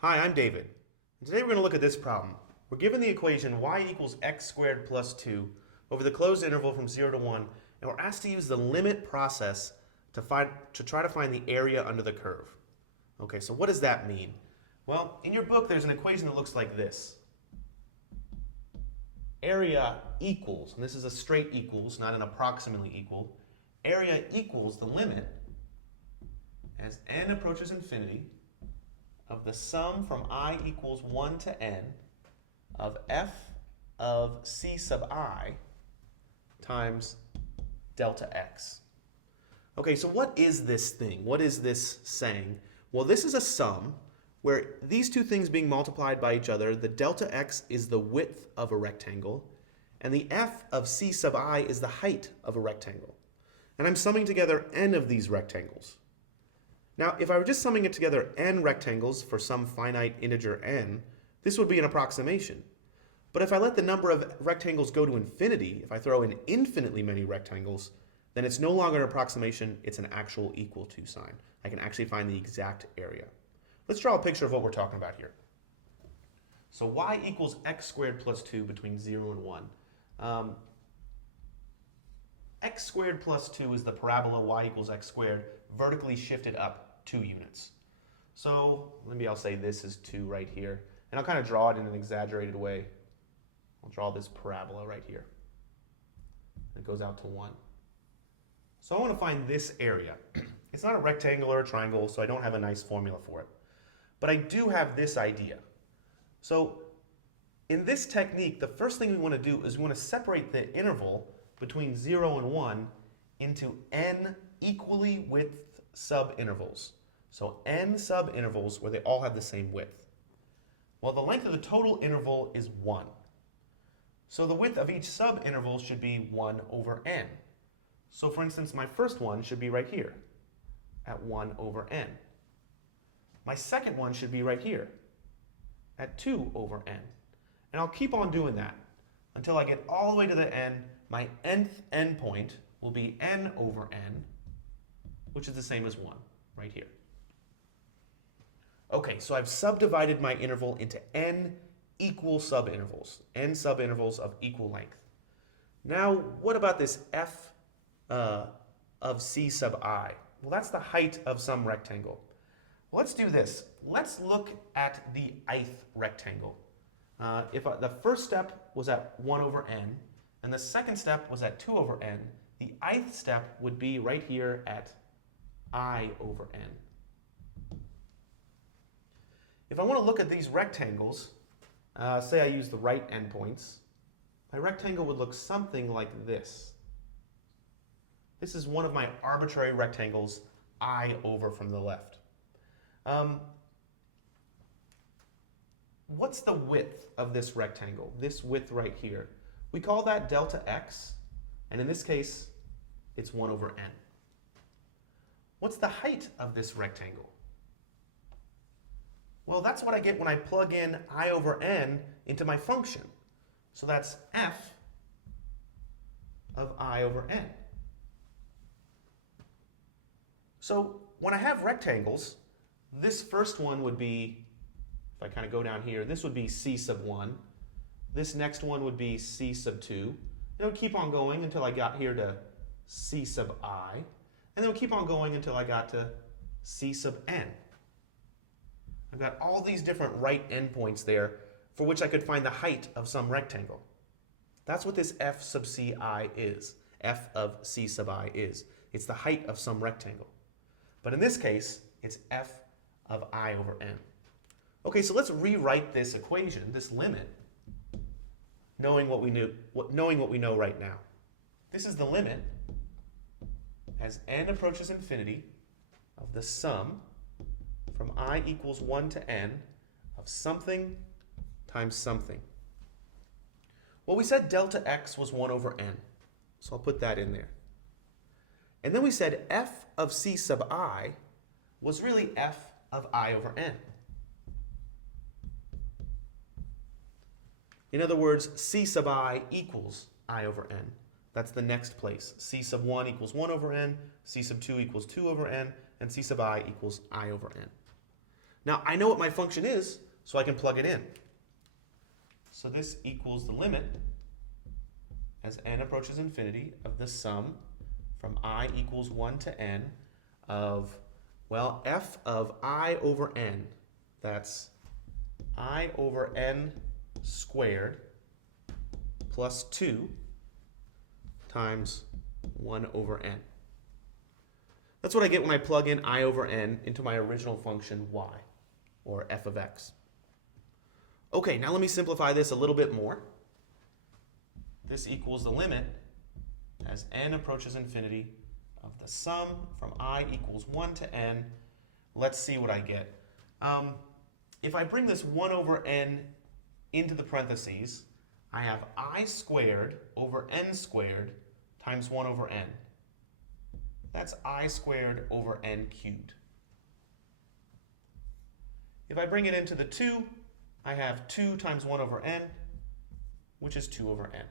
Hi, I'm David. And today we're going to look at this problem. We're given the equation y equals x squared plus 2 over the closed interval from 0 to 1, and we're asked to use the limit process to try to find the area under the curve. Okay, so what does that mean? Well, in your book there's an equation that looks like this. Area equals, and this is a straight equals, not an approximately equal. Area equals the limit as n approaches infinity of the sum from I equals 1 to n of f of c sub I times delta x. Okay, so what is this thing? What is this saying? Well, this is a sum where these two things being multiplied by each other, the delta x is the width of a rectangle, and the f of c sub I is the height of a rectangle. And I'm summing together n of these rectangles. Now, if I were just summing it together n rectangles for some finite integer n, this would be an approximation. But if I let the number of rectangles go to infinity, if I throw in infinitely many rectangles, then it's no longer an approximation, it's an actual equal to sign. I can actually find the exact area. Let's draw a picture of what we're talking about here. So y equals x squared plus 2 between 0 and 1. X squared plus 2 is the parabola y equals x squared vertically shifted up 2 units. So maybe I'll say this is 2 right here. And I'll kind of draw it in an exaggerated way. I'll draw this parabola right here. It goes out to 1. So I want to find this area. It's not a rectangle or a triangle, so I don't have a nice formula for it. But I do have this idea. So in this technique, the first thing we want to do is we want to separate the interval between 0 and 1 into n equally width subintervals. So n subintervals where they all have the same width. Well, the length of the total interval is 1. So the width of each subinterval should be 1 over n. So for instance, my first one should be right here at 1 over n. My second one should be right here at 2 over n. And I'll keep on doing that until I get all the way to the n. My nth endpoint will be n over n, which is the same as 1 right here. Okay, so I've subdivided my interval into n equal subintervals, n subintervals of equal length. Now, what about this f of c sub I? Well, that's the height of some rectangle. Well, let's do this. Let's look at the ith rectangle. The first step was at 1 over n, and the second step was at 2 over n, the ith step would be right here at I over n. If I want to look at these rectangles, say I use the right endpoints, my rectangle would look something like this. This is one of my arbitrary rectangles, I over from the left. What's the width of this rectangle, this width right here? We call that delta x, and in this case, it's 1 over n. What's the height of this rectangle? Well, that's what I get when I plug in I over n into my function. So that's f of I over n. So when I have rectangles, this first one would be, if I kind of go down here, this would be c sub 1. This next one would be c sub 2. And it would keep on going until I got here to c sub I. And then it would keep on going until I got to c sub n. I've got all these different right endpoints there for which I could find the height of some rectangle. That's what this f sub c I is. F of c sub I is. It's the height of some rectangle. But in this case, it's f of I over n. Okay, so let's rewrite this equation, this limit, knowing what we know right now. This is the limit as n approaches infinity of the sum from I equals 1 to n of something times something. Well, we said delta x was 1 over n, so I'll put that in there. And then we said f of c sub I was really f of I over n. In other words, c sub I equals I over n. That's the next place. C sub 1 equals 1 over n, c sub 2 equals 2 over n, and c sub I equals I over n. Now, I know what my function is, so I can plug it in. So this equals the limit as n approaches infinity of the sum from I equals 1 to n of, well, f of I over n. That's I over n squared plus 2 times 1 over n. That's what I get when I plug in I over n into my original function y, or f of x. Okay, now let me simplify this a little bit more. This equals the limit as n approaches infinity of the sum from I equals 1 to n. Let's see what I get. If I bring this 1 over n into the parentheses, I have I squared over n squared times 1 over n. That's I squared over n cubed. If I bring it into the 2, I have 2 times 1 over n, which is 2 over n.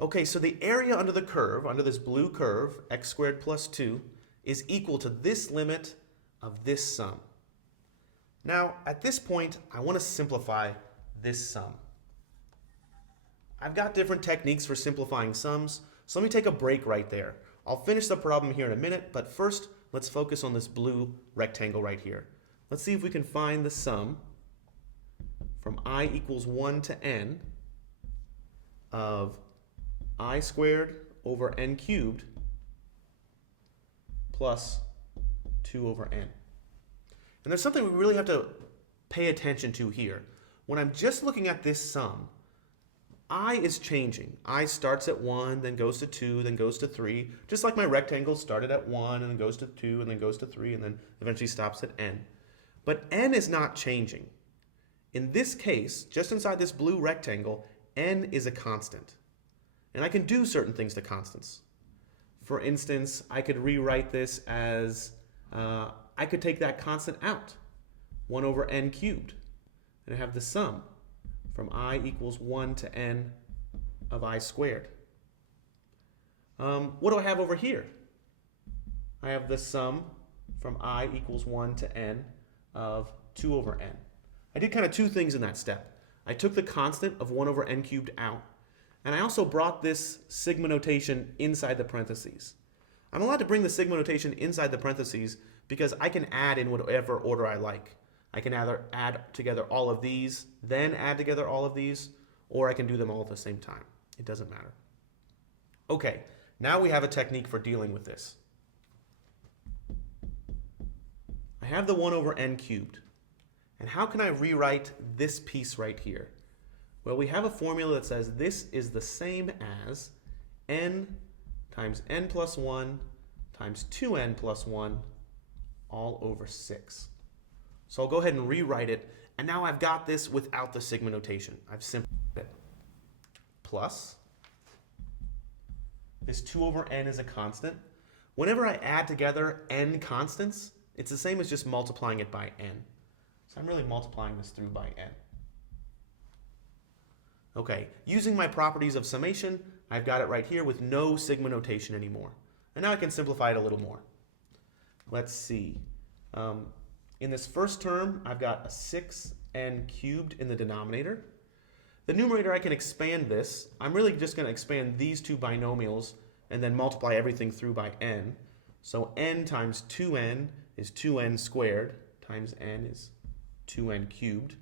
Okay, so the area under the curve, under this blue curve, x squared plus 2, is equal to this limit of this sum. Now, at this point, I want to simplify this sum. I've got different techniques for simplifying sums, so let me take a break right there. I'll finish the problem here in a minute, but first, let's focus on this blue rectangle right here. Let's see if we can find the sum from I equals 1 to n of I squared over n cubed plus 2 over n. And there's something we really have to pay attention to here. When I'm just looking at this sum, I is changing. I starts at 1, then goes to 2, then goes to 3, just like my rectangle started at 1 and then goes to 2 and then goes to 3 and then eventually stops at n. But n is not changing. In this case, just inside this blue rectangle, n is a constant. And I can do certain things to constants. For instance, I could rewrite this as, I could take that constant out, 1 over n cubed, and I have the sum from I equals 1 to n of I squared. What do I have over here? I have the sum from I equals 1 to n of 2 over n. I did kind of two things in that step. I took the constant of 1 over n cubed out, and I also brought this sigma notation inside the parentheses. I'm allowed to bring the sigma notation inside the parentheses because I can add in whatever order I like. I can either add together all of these, then add together all of these, or I can do them all at the same time. It doesn't matter. Okay, now we have a technique for dealing with this. I have the 1 over n cubed. And how can I rewrite this piece right here? Well, we have a formula that says this is the same as n times n plus 1 times 2n plus 1 all over 6. So I'll go ahead and rewrite it, and now I've got this without the sigma notation. I've simplified it. Plus, this 2 over n is a constant. Whenever I add together n constants, it's the same as just multiplying it by n. So I'm really multiplying this through by n. Okay, using my properties of summation, I've got it right here with no sigma notation anymore. And now I can simplify it a little more. Let's see. In this first term, I've got a 6n cubed in the denominator. The numerator, I can expand this. I'm really just going to expand these two binomials and then multiply everything through by n. So n times 2n is 2n squared times n is 2n cubed.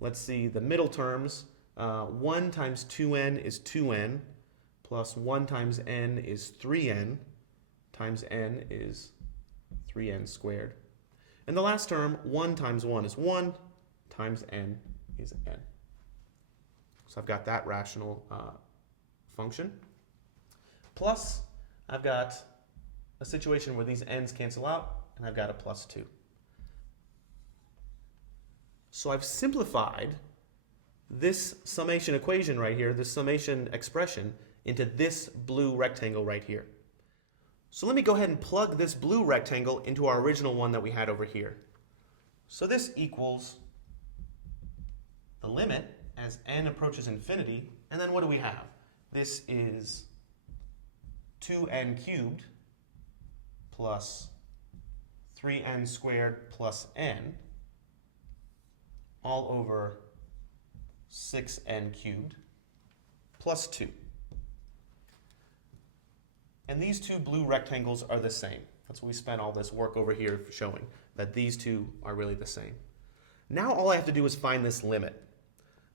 Let's see the middle terms. 1 times 2n is 2n, plus 1 times n is 3n, times n is 3n squared. And the last term, 1 times 1 is 1, times n is n. So I've got that rational function. Plus, I've got a situation where these n's cancel out, and I've got a plus 2. So I've simplified this summation equation right here, this summation expression, into this blue rectangle right here. So let me go ahead and plug this blue rectangle into our original one that we had over here. So this equals the limit as n approaches infinity, and then what do we have? This is 2n cubed plus 3n squared plus n all over 6n cubed plus 2. And these two blue rectangles are the same. That's what we spent all this work over here showing, that these two are really the same. Now all I have to do is find this limit.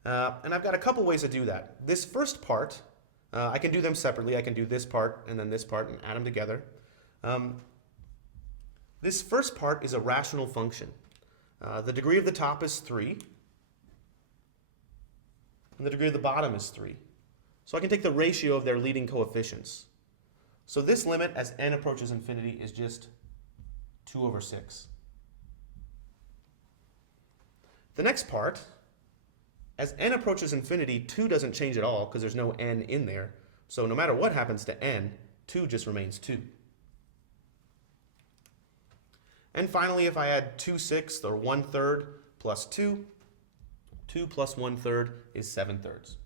And I've got a couple ways to do that. This first part, I can do them separately. I can do this part and then this part and add them together. This first part is a rational function. The degree of the top is 3, and the degree of the bottom is 3. So I can take the ratio of their leading coefficients. So this limit as n approaches infinity is just 2 over 6. The next part, as n approaches infinity, 2 doesn't change at all because there's no n in there. So no matter what happens to n, 2 just remains 2. And finally, if I add 2/6 or 1/3 plus 2, 2 plus 1/3 is 7/3.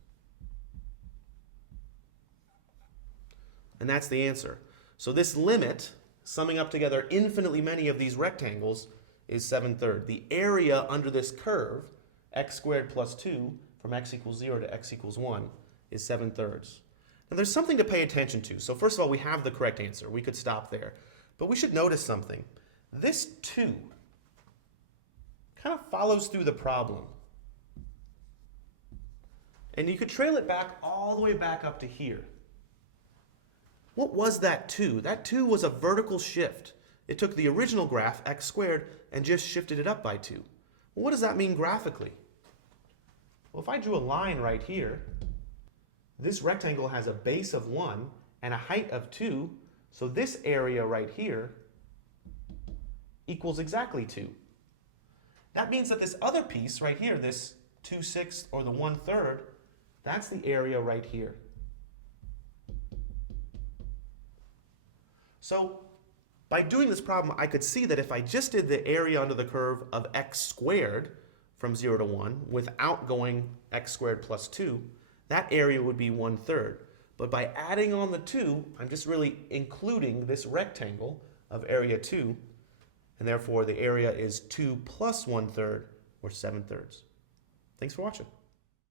And that's the answer. So this limit, summing up together infinitely many of these rectangles, is 7/3. The area under this curve, x squared plus 2, from x equals 0 to x equals 1, is 7/3. Now there's something to pay attention to. So first of all, we have the correct answer. We could stop there. But we should notice something. This 2 kind of follows through the problem. And you could trail it back all the way back up to here. What was that 2? That 2 was a vertical shift. It took the original graph, x squared, and just shifted it up by 2. Well, what does that mean graphically? Well, if I drew a line right here, this rectangle has a base of 1 and a height of 2, so this area right here equals exactly 2. That means that this other piece right here, this 2/6 or the 1/3, that's the area right here. So by doing this problem, I could see that if I just did the area under the curve of x squared from 0 to 1 without going x squared plus 2, that area would be 1/3. But by adding on the 2, I'm just really including this rectangle of area 2, and therefore the area is 2 plus 1/3, or 7/3. Thanks for watching.